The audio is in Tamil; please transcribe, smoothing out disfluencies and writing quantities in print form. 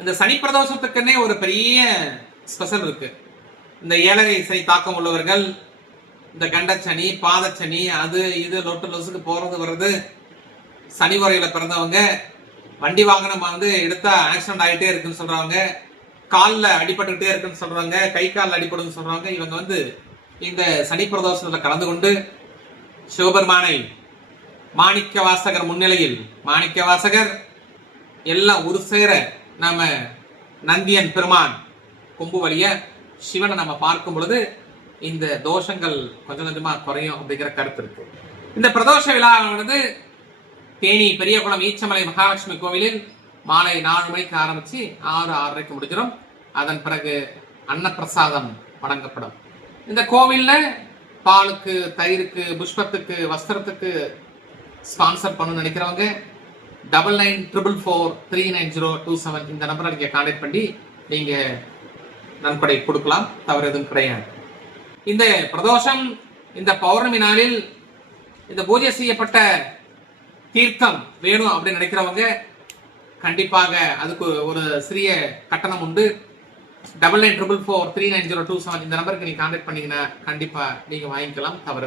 இந்த சனி பிரதோஷத்துக்குன்னே ஒரு பெரிய ஸ்பெஷல் இருக்கு. இந்த ஏழரை சனி தாக்கம் உள்ளவர்கள், இந்த கண்டச்சனி, பாதச்சனி, அது இது லொட்டு லொசுக்கு போறது வர்றது, சனி வரையில பிறந்தவங்க, வண்டி வாகனம் எடுத்தா ஆக்சிடென்ட் ஆகிட்டே இருக்குன்னு சொல்றவங்க, காலில் அடிபட்டுக்கிட்டே இருக்குன்னு சொல்றாங்க, கை காலில் அடிபடுன்னு சொல்றாங்க. இவங்க இந்த சனி பிரதோஷத்துல கலந்து கொண்டு சிவபெருமானை மாணிக்க வாசகர் முன்னிலையில், மாணிக்க வாசகர் எல்லாம் ஒரு சேர நாம நந்தியன் பெருமான் கொம்பு வழிய சிவனை நம்ம பார்க்கும் பொழுது இந்த தோஷங்கள் கொஞ்சம் கொஞ்சமா குறையும் அப்படிங்கிற கருத்து இருக்கு. இந்த பிரதோஷ விழாவானது தேனி பெரியகுளம் ஈச்சமலை மகாலட்சுமி கோவிலில் மாலை 4 மணிக்கு ஆரம்பிச்சு 6-6:30 முடிஞ்சிடும். அதன் பிறகு அன்னப்பிரசாதம் வழங்கப்படும். இந்த கோவில்ல பாலுக்கு, தயிருக்கு, புஷ்பத்துக்கு, வஸ்திரத்துக்கு ஸ்பான்சர் பண்ணணும்னு நினைக்கிறவங்க 9944390227 இந்த நம்பரை நீங்க கான்டாக்ட் பண்ணி நீங்க நன்கொடை கொடுக்கலாம். தவறு எதுவும் கிடையாது. இந்த பிரதோஷம், இந்த பௌர்ணமி நாளில் இந்த பூஜை செய்யப்பட்ட தீர்த்தம் வேணும் அப்படின்னு நினைக்கிறவங்க கண்டிப்பாக அதுக்கு ஒரு சிறிய கட்டணம் உண்டு. 9944390227 இந்த நம்பருக்கு நீங்க கான்டாக்ட் பண்ணீங்கன்னா கண்டிப்பா நீங்க வாங்கிக்கலாம். தவறு